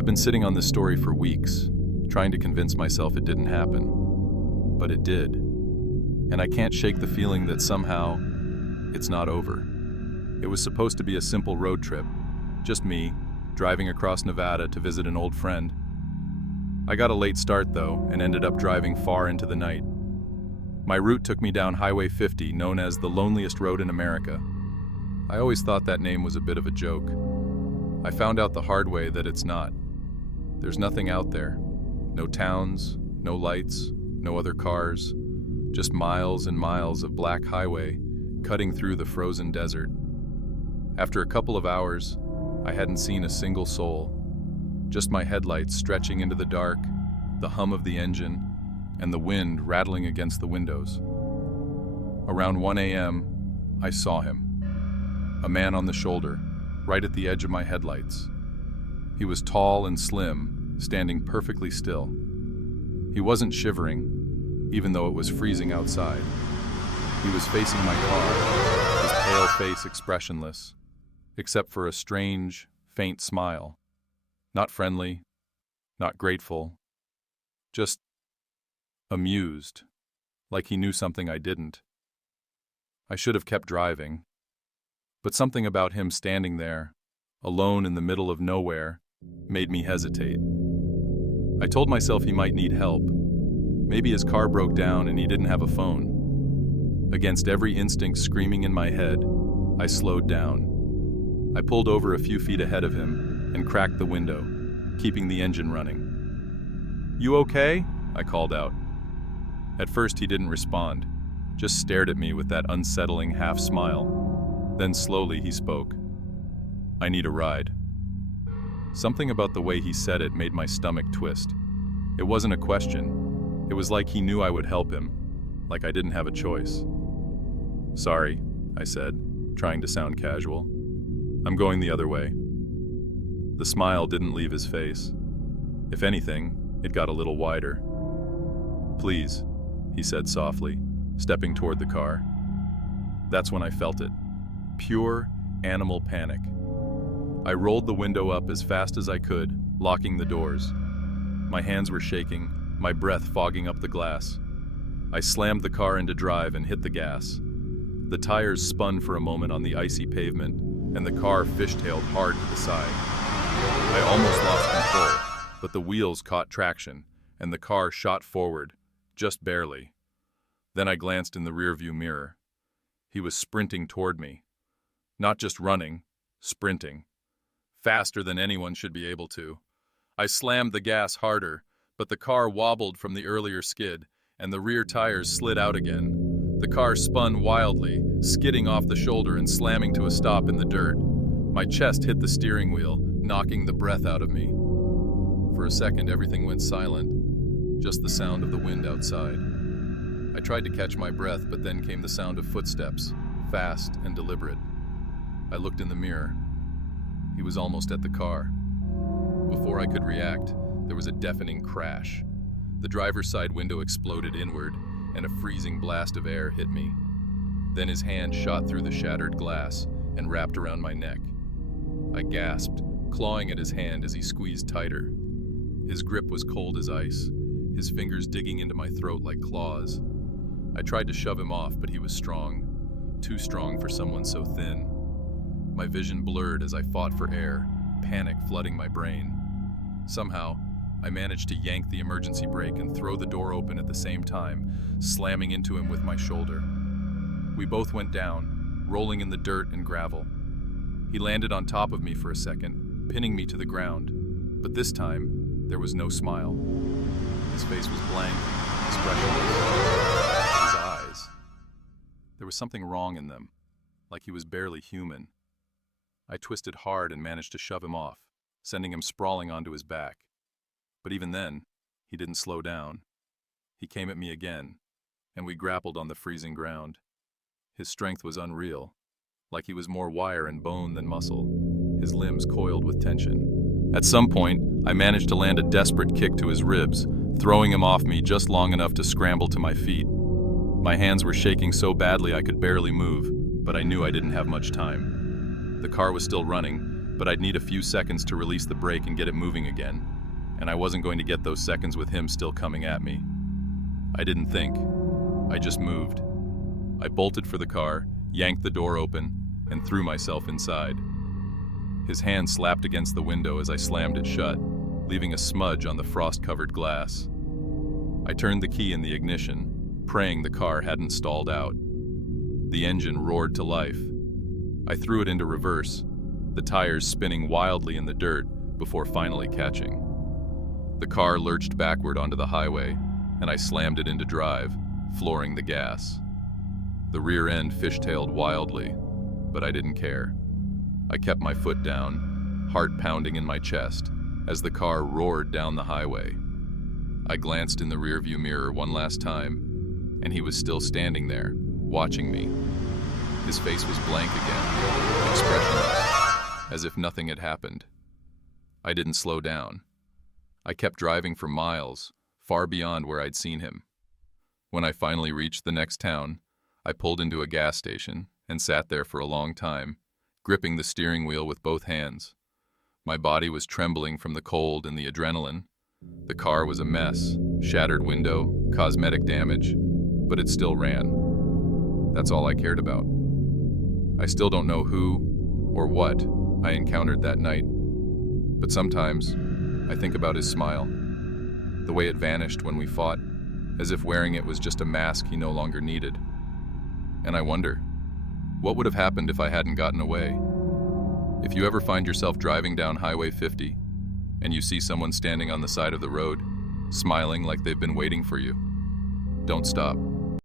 I've been sitting on this story for weeks, trying to convince myself it didn't happen. But it did. And I can't shake the feeling that somehow it's not over. It was supposed to be a simple road trip, just me, driving across Nevada to visit an old friend. I got a late start though, and ended up driving far into the night. My route took me down Highway 50, known as the loneliest road in America. I always thought that name was a bit of a joke. I found out the hard way that it's not. There's nothing out there. No towns, no lights, no other cars, just miles and miles of black highway cutting through the frozen desert. After a couple of hours, I hadn't seen a single soul, just my headlights stretching into the dark, the hum of the engine, and the wind rattling against the windows. Around 1 a.m., I saw him, a man on the shoulder, right at the edge of my headlights. He was tall and slim, standing perfectly still. He wasn't shivering, even though it was freezing outside. He was facing my car, his pale face expressionless, except for a strange, faint smile. Not friendly, not grateful, just amused, like he knew something I didn't. I should have kept driving, but something about him standing there, alone in the middle of nowhere, made me hesitate. I told myself he might need help. Maybe his car broke down and he didn't have a phone. Against every instinct screaming in my head, I slowed down. I pulled over a few feet ahead of him and cracked the window, keeping the engine running. "You okay?" I called out. At first he didn't respond, just stared at me with that unsettling half smile. Then slowly he spoke. "I need a ride." Something about the way he said it made my stomach twist. It wasn't a question. It was like he knew I would help him, like I didn't have a choice. "Sorry," I said, trying to sound casual. "I'm going the other way." The smile didn't leave his face. If anything, it got a little wider. "Please," he said softly, stepping toward the car. That's when I felt it. Pure animal panic. I rolled the window up as fast as I could, locking the doors. My hands were shaking, my breath fogging up the glass. I slammed the car into drive and hit the gas. The tires spun for a moment on the icy pavement, and the car fishtailed hard to the side. I almost lost control, but the wheels caught traction, and the car shot forward, just barely. Then I glanced in the rearview mirror. He was sprinting toward me. Not just running, sprinting. Faster than anyone should be able to. I slammed the gas harder, but the car wobbled from the earlier skid, and the rear tires slid out again. The car spun wildly, skidding off the shoulder and slamming to a stop in the dirt. My chest hit the steering wheel, knocking the breath out of me. For a second, everything went silent, just the sound of the wind outside. I tried to catch my breath, but then came the sound of footsteps, fast and deliberate. I looked in the mirror. He was almost at the car. Before I could react, there was a deafening crash. The driver's side window exploded inward, and a freezing blast of air hit me. Then his hand shot through the shattered glass and wrapped around my neck. I gasped, clawing at his hand as he squeezed tighter. His grip was cold as ice, his fingers digging into my throat like claws. I tried to shove him off, but he was strong, too strong for someone so thin. My vision blurred as I fought for air, panic flooding my brain. Somehow, I managed to yank the emergency brake and throw the door open at the same time, slamming into him with my shoulder. We both went down, rolling in the dirt and gravel. He landed on top of me for a second, pinning me to the ground, but this time, there was no smile. His face was blank, expressionless. His eyes. There was something wrong in them, like he was barely human. I twisted hard and managed to shove him off, sending him sprawling onto his back. But even then, he didn't slow down. He came at me again, and we grappled on the freezing ground. His strength was unreal, like he was more wire and bone than muscle, his limbs coiled with tension. At some point, I managed to land a desperate kick to his ribs, throwing him off me just long enough to scramble to my feet. My hands were shaking so badly I could barely move, but I knew I didn't have much time. The car was still running, but I'd need a few seconds to release the brake and get it moving again, and I wasn't going to get those seconds with him still coming at me. I didn't think. I just moved. I bolted for the car, yanked the door open, and threw myself inside. His hand slapped against the window as I slammed it shut, leaving a smudge on the frost-covered glass. I turned the key in the ignition, praying the car hadn't stalled out. The engine roared to life. I threw it into reverse, the tires spinning wildly in the dirt before finally catching. The car lurched backward onto the highway, and I slammed it into drive, flooring the gas. The rear end fishtailed wildly, but I didn't care. I kept my foot down, heart pounding in my chest, as the car roared down the highway. I glanced in the rearview mirror one last time, and he was still standing there, watching me. His face was blank again, expressionless, as if nothing had happened. I didn't slow down. I kept driving for miles, far beyond where I'd seen him. When I finally reached the next town, I pulled into a gas station and sat there for a long time, gripping the steering wheel with both hands. My body was trembling from the cold and the adrenaline. The car was a mess, shattered window, cosmetic damage, but it still ran. That's all I cared about. I still don't know who or what I encountered that night, but sometimes I think about his smile, the way it vanished when we fought, as if wearing it was just a mask he no longer needed. And I wonder, what would have happened if I hadn't gotten away? If you ever find yourself driving down Highway 50 and you see someone standing on the side of the road, smiling like they've been waiting for you, don't stop.